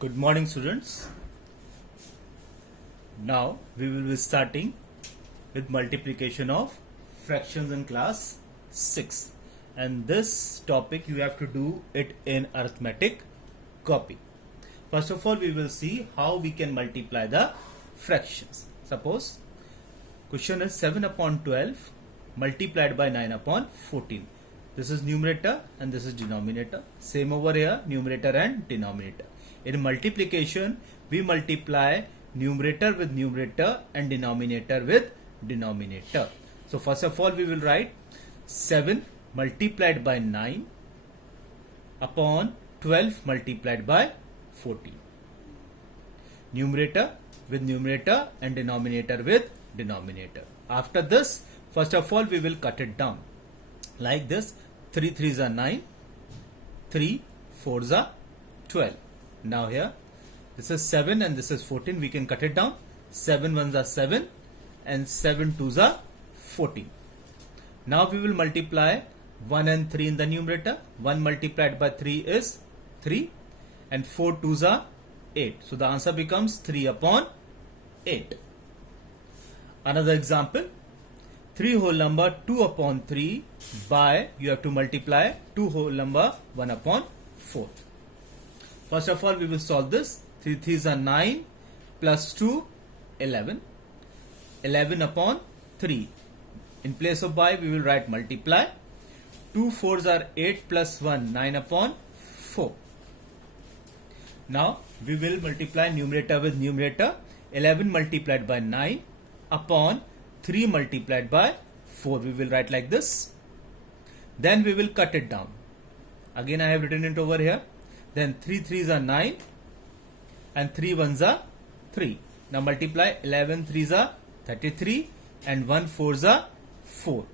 Good morning, students. Now we will be starting with multiplication of fractions in class 6, and this topic you have to do it in arithmetic copy. First of all, we will see how we can multiply the fractions. Suppose question is 7 upon 12 multiplied by 9 upon 14. This is numerator and this is denominator. Same over here, numerator and denominator. In multiplication, we multiply numerator with numerator and denominator with denominator. So first of all, we will write 7 multiplied by 9 upon 12 multiplied by 14. Numerator with numerator and denominator with denominator. After this, first of all, we will cut it down like this. 3 3s are 9, 3 4s are 12. Now here, this is 7 and this is 14. We can cut it down. 7 1s are 7 and 7 2s are 14. Now we will multiply 1 and 3 in the numerator. 1 multiplied by 3 is 3 and 4 2s are 8. So the answer becomes 3 upon 8. Another example, 3 whole number 2 upon 3 by, you have to multiply 2 whole number 1 upon 4. First of all, we will solve this. 3 3s are 9 plus 2, 11. 11 upon 3. In place of by, we will write multiply. 2 4s are 8 plus 1, 9 upon 4. Now, we will multiply numerator with numerator. 11 multiplied by 9 upon 3 multiplied by 4. We will write like this. Then we will cut it down. Again, I have written it over here. Then 3 3s are 9 and 3 1s are 3. Now multiply 11 3s are 33 and 1 4s are 4.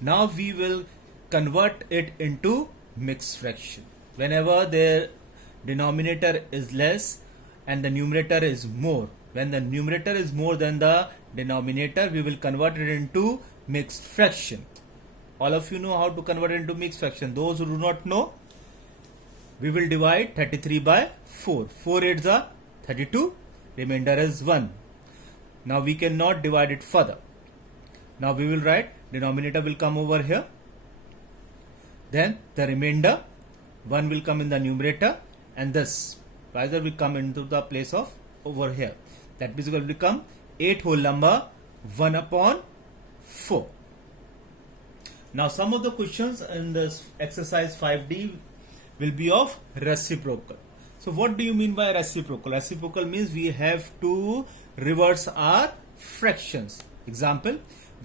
Now we will convert it into mixed fraction. Whenever their denominator is less and the numerator is more, when the numerator is more than the denominator, we will convert it into mixed fraction. All of you know how to convert it into mixed fraction. Those who do not know, we will divide 33 by 4. 4 8s are 32, remainder is 1. Now we cannot divide it further. Now we will write, denominator will come over here. Then the remainder, 1 will come in the numerator and this riser will come into the place of over here. That means it will become 8 whole number 1 upon 4. Now some of the questions in this exercise 5D will be of reciprocal. So what do you mean by reciprocal? Reciprocal means we have to reverse our fractions. Example,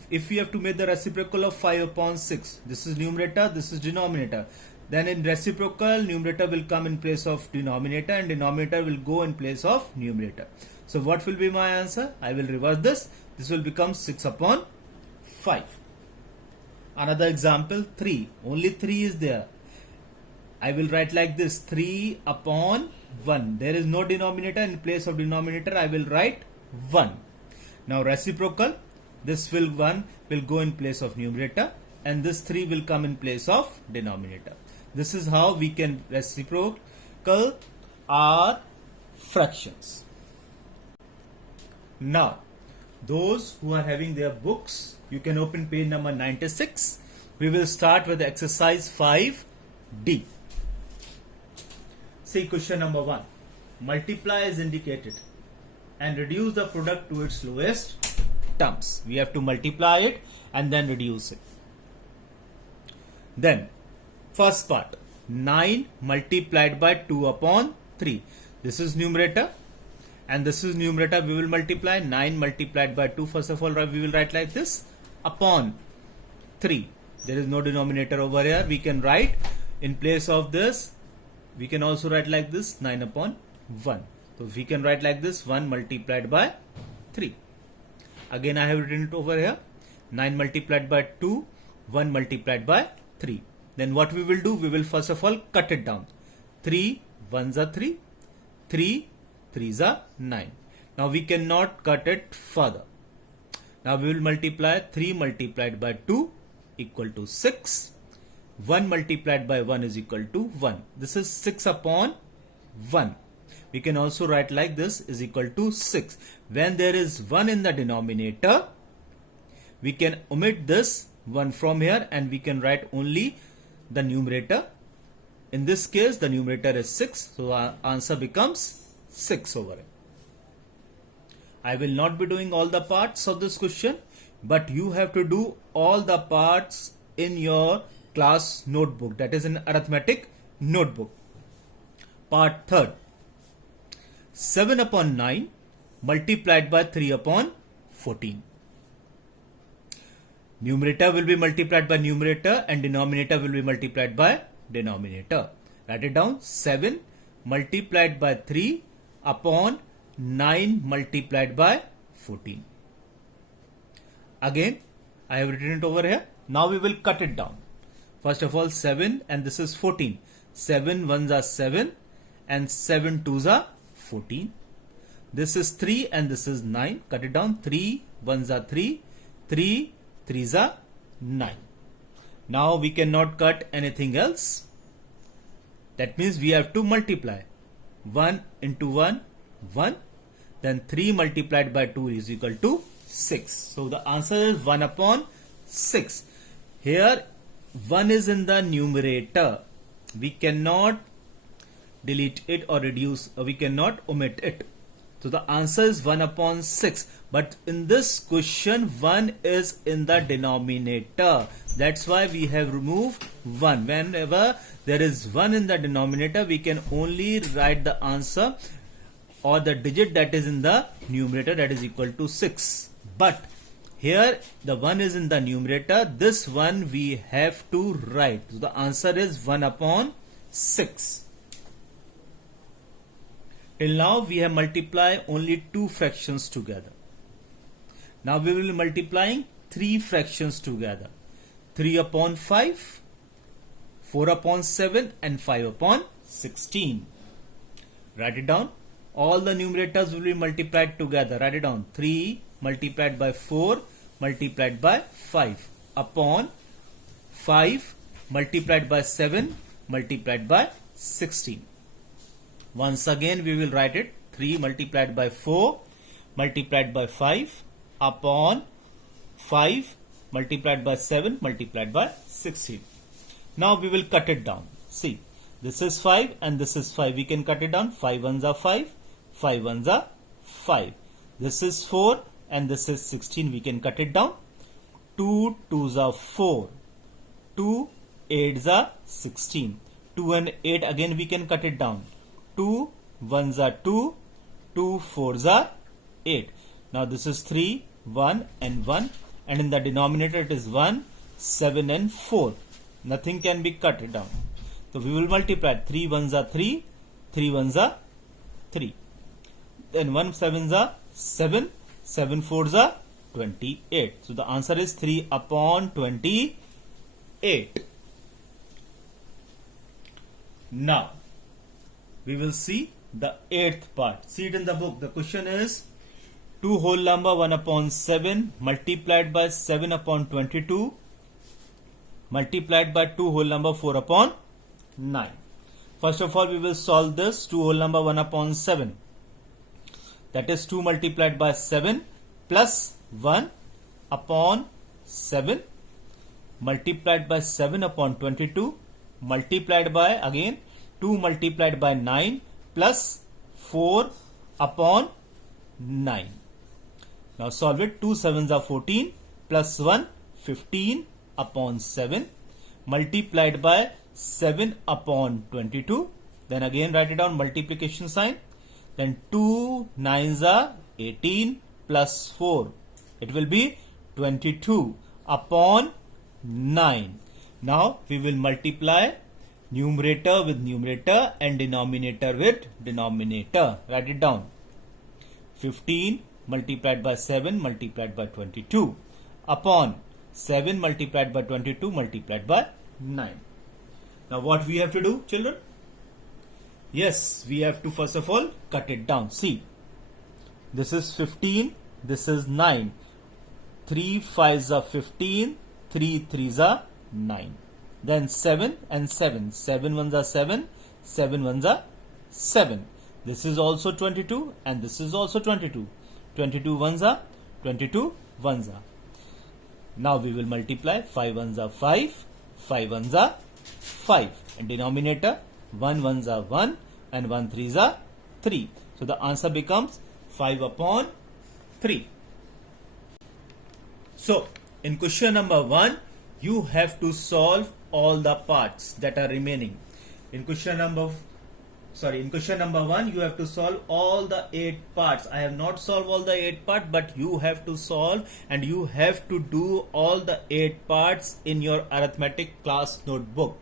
if we have to make the reciprocal of 5 upon 6, this is numerator, this is denominator. Then in reciprocal, numerator will come in place of denominator and denominator will go in place of numerator. So what will be my answer? I will reverse this. This will become 6 upon 5. Another example, 3. Only 3 is there. I will write like this, 3 upon 1. There is no denominator. In place of denominator, I will write 1. Now reciprocal, this 1 will go in place of numerator and this 3 will come in place of denominator. This is how we can reciprocal our fractions. Now, those who are having their books, you can open page number 96. We will start with exercise 5D. See question number 1. Multiply is indicated and reduce the product to its lowest terms. We have to multiply it and then reduce it. Then, first part, 9 multiplied by 2 upon 3. This is numerator and this is numerator. We will multiply 9 multiplied by 2. First of all, we will write like this, upon 3. There is no denominator over here. We can write in place of this, we can also write like this, 9 upon 1. So we can write like this, 1 multiplied by 3. Again, I have written it over here, 9 multiplied by 2, 1 multiplied by 3. Then what we will do, we will first of all cut it down. 3 1s are 3, 3 3s are 9. Now we cannot cut it further. Now we will multiply 3 multiplied by 2 equal to 6. 1 multiplied by 1 is equal to 1. This is 6 upon 1. we can also write like this is equal to 6. When there is 1 in the denominator, we can omit this 1 from here and we can write only the numerator. In this case, the numerator is 6, so our answer becomes 6 over it. I will not be doing all the parts of this question, but you have to do all the parts in your class notebook, that is in arithmetic notebook. Part 3rd. 7 upon 9 multiplied by 3 upon 14. Numerator will be multiplied by numerator and denominator will be multiplied by denominator. Write it down. 7 multiplied by 3 upon 9 multiplied by 14. Again, I have written it over here. Now we will cut it down. First of all, 7 and this is 14. 7 ones are 7 and 7 twos are 14. This is 3 and this is 9. Cut it down. 3 ones are 3. 3 threes are 9. Now we cannot cut anything else. That means we have to multiply. 1 into 1, 1. Then 3 multiplied by 2 is equal to 6. So the answer is 1 upon 6. Here 1 is in the numerator. We cannot delete it or reduce, or we cannot omit it. So the answer is 1 upon 6. But in this question, 1 is in the denominator. That's why we have removed 1. Whenever there is 1 in the denominator, we can only write the answer or the digit that is in the numerator, that is equal to 6. But here the 1 is in the numerator. This one we have to write. So the answer is 1 upon 6. Till now we have multiplied only 2 fractions together. Now we will be multiplying 3 fractions together. 3 upon 5, 4 upon 7 and 5 upon 16. Write it down. All the numerators will be multiplied together. Write it down. 3 multiplied by 4 multiplied by 5 upon 5 multiplied by 7 multiplied by 16. Once again we will write it. 3 multiplied by 4 multiplied by 5 upon 5 multiplied by 7 multiplied by 16. Now we will cut it down. See, this is 5 and this is 5. We can cut it down. 5 ones are 5, 5 ones are 5. This is 4 and this is 16. We can cut it down. 2 twos are 4, 2 eights are 16. 2 and 8 again we can cut it down. 2 ones are 2, 2 fours are 8. Now this is 3, 1 and 1, and in the denominator it is 1, 7 and 4. Nothing can be cut it down. So we will multiply. 3 ones are 3, 3 ones are 3. Then 1 sevens are 7, 7 fours are 28. So the answer is 3 upon 28. Now we will see the 8th part. See it in the book. The question is 2 whole number 1 upon 7 multiplied by 7 upon 22 multiplied by 2 whole number 4 upon 9. First of all, we will solve this. 2 whole number 1 upon 7. That is 2 multiplied by 7 plus 1 upon 7 multiplied by 7 upon 22 multiplied by again 2 multiplied by 9 plus 4 upon 9. Now solve it. 2 sevens are 14 plus 1 15 upon 7 multiplied by 7 upon 22. Then again write it down, multiplication sign. Then 2 nines are 18 plus 4. It will be 22 upon 9. Now we will multiply numerator with numerator and denominator with denominator. Write it down. 15 multiplied by 7 multiplied by 22 upon 7 multiplied by 22 multiplied by 9. Now what we have to do, children? Yes, we have to first of all cut it down. See, this is 15, this is 9. 3 5s are 15, 3 3s are 9. Then 7 and 7. 7 ones are 7, 7 ones are 7. This is also 22 and this is also 22. 22 ones are 22 ones are. Now we will multiply 5 ones are 5, 5 ones are 5. And denominator 1 ones are 1 and 1 threes are 3. So the answer becomes 5 upon 3. So in question number 1, you have to solve all the parts that are remaining. In question number 1, you have to solve all the 8 parts. I have not solved all the 8 parts, but you have to solve, and you have to do all the 8 parts in your arithmetic class notebook.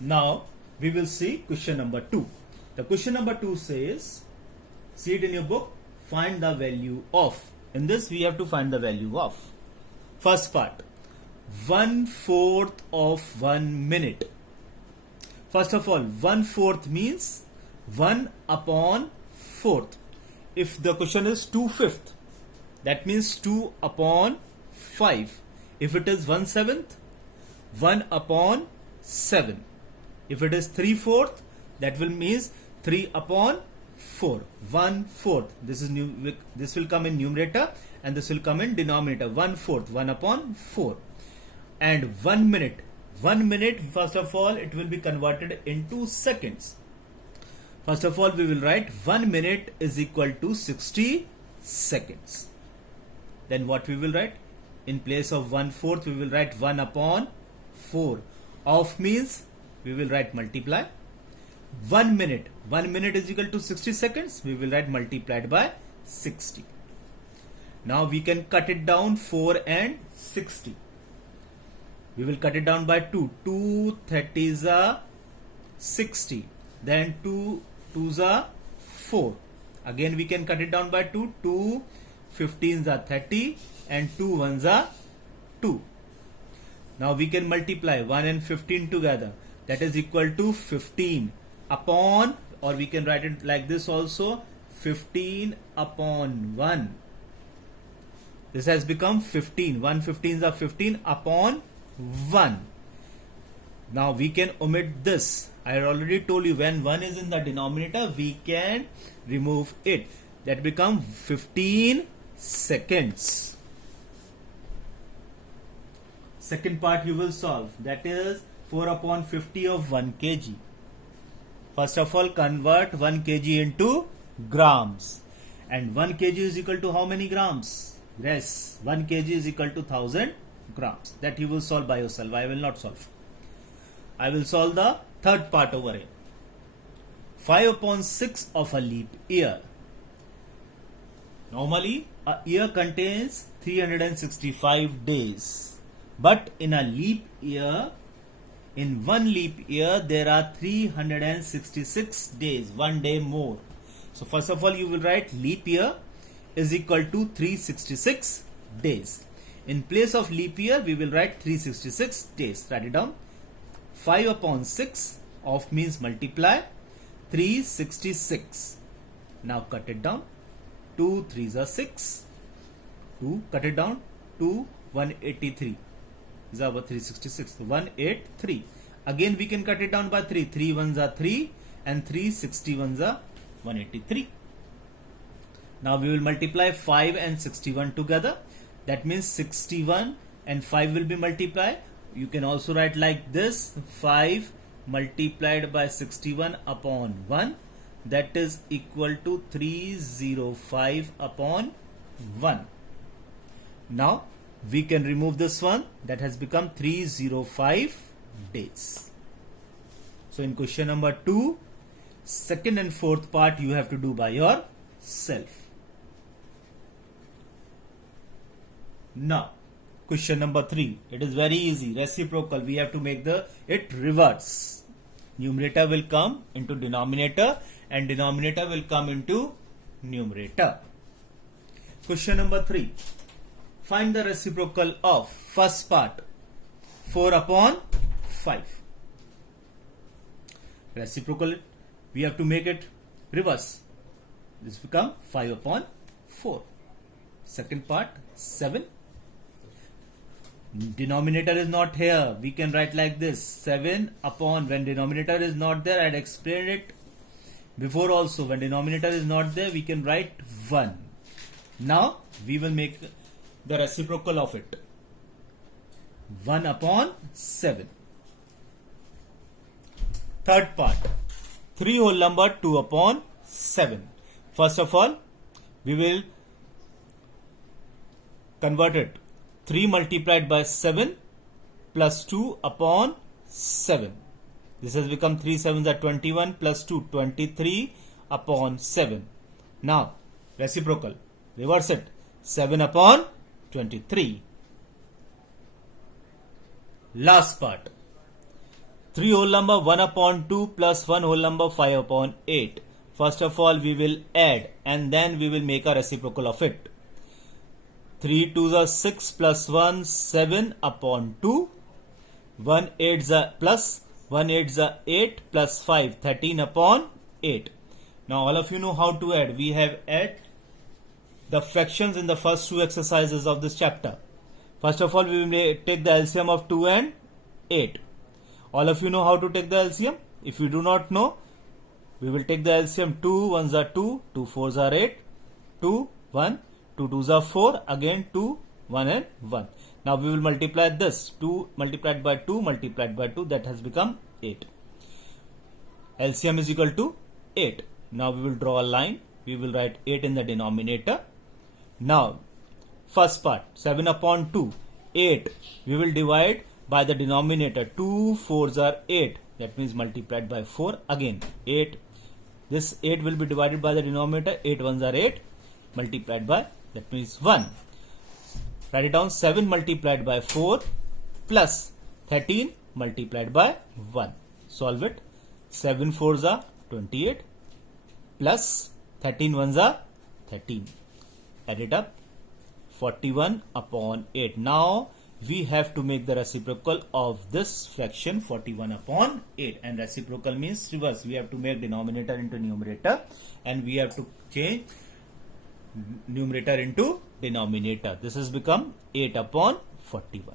Now we will see question number 2. The question number 2 says, see it in your book, find the value of. In this we have to find the value of. First part, 1/4 of 1 minute. First of all, 1/4 means 1 upon 4th. If the question is 2/5, that means 2 upon 5. If it is 1/7, 1 upon 7. If it is 3/4, that will means 3 upon 4. 1/4. This is new. This will come in numerator and this will come in denominator. 1/4. 1 upon 4. And 1 minute. 1 minute, first of all, it will be converted into seconds. First of all, we will write 1 minute is equal to 60 seconds. Then what we will write? In place of 1/4, we will write 1 upon 4. Of means we will write multiply. 1 minute. 1 minute is equal to 60 seconds. We will write multiplied by 60. Now we can cut it down 4 and 60. We will cut it down by 2. 2 30s are 60. Then 2 2s are 4. Again we can cut it down by 2. 2 15s are 30 and 2 1s are 2. Now we can multiply 1 and 15 together. That is equal to 15 upon, or we can write it like this also, 15 upon 1. This has become 15. 1 15s are 15 upon 1. Now we can omit this. I already told you, when 1 is in the denominator, we can remove it. That becomes 15 seconds. Second part you will solve. That is 4 upon 50 of 1 kg. First of all, convert 1 kg into grams. And 1 kg is equal to how many grams? Yes, 1 kg is equal to 1000 grams. That you will solve by yourself. I will not solve. I will solve the third part over here. 5 upon 6 of a leap year. Normally, a year contains 365 days. But in a leap year, in one leap year, there are 366 days. 1 day more. So first of all, you will write leap year is equal to 366 days. In place of leap year, we will write 366 days. Write it down. 5 upon 6 of means multiply 366. Now cut it down. 2 3s are 6. 2 cut it down. 2 183. Is our 366. 183. Again we can cut it down by 3. 3 1s are 3 and 3 61s are 183. Now we will multiply 5 and 61 together. That means 61 and 5 will be multiplied. You can also write like this, 5 multiplied by 61 upon 1. That is equal to 305 upon 1. Now we can remove this one. That has become 305 days. So in question number 2, second and fourth part you have to do by yourself. Now, question number 3. It is very easy. Reciprocal. We have to make it reverse. Numerator will come into denominator and denominator will come into numerator. Question number 3. Find the reciprocal of first part 4 upon 5. Reciprocal, we have to make it reverse. This become 5 upon 4. Second part 7. Denominator is not here. We can write like this, 7 upon, when denominator is not there, I had explained it. Before also, when denominator is not there, we can write 1. Now we will make the reciprocal of it. 1 upon 7. Third part, 3 whole number 2 upon 7. First of all, we will convert it. 3 multiplied by 7 plus 2 upon 7. This has become 3 7s are 21 plus 2 23 upon 7. Now reciprocal, reverse it, 7 upon 23. Last part, 3 whole number 1 upon 2 plus 1 whole number 5 upon 8. First of all, we will add and then we will make a reciprocal of it. 3 2s are 6 plus 1 7 upon 2. 1 8s are plus 1 8s are 8 plus 5 13 upon 8. Now all of you know how to add. We have added the fractions in the first two exercises of this chapter. First of all, we will take the LCM of 2 and 8. All of you know how to take the LCM. If you do not know, we will take the LCM. 2 1s are 2, 2 4s are 8, 2 1, 2 2s are 4, again 2 1 and 1. Now we will multiply this. 2 multiplied by 2 multiplied by 2, that has become 8. LCM is equal to 8. Now we will draw a line. We will write 8 in the denominator. Now first part, 7 upon 2, 8. We will divide by the denominator. 2 4s are 8. That means multiplied by 4. Again 8. This 8 will be divided by the denominator. 8 1s are 8. Multiplied by, that means 1. Write it down. 7 multiplied by 4 plus 13 multiplied by 1. Solve it. 7 4s are 28 plus 13 1s are 13. Add it up. 41 upon 8. Now we have to make the reciprocal of this fraction 41 upon 8, and reciprocal means reverse. We have to make denominator into numerator and we have to change numerator into denominator. This has become 8 upon 41.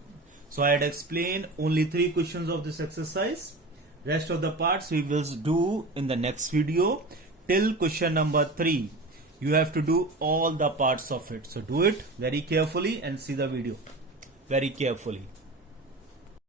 So I had explained only 3 questions of this exercise. Rest of the parts we will do in the next video. Till question number 3, you have to do all the parts of it. So do it very carefully and see the video very carefully.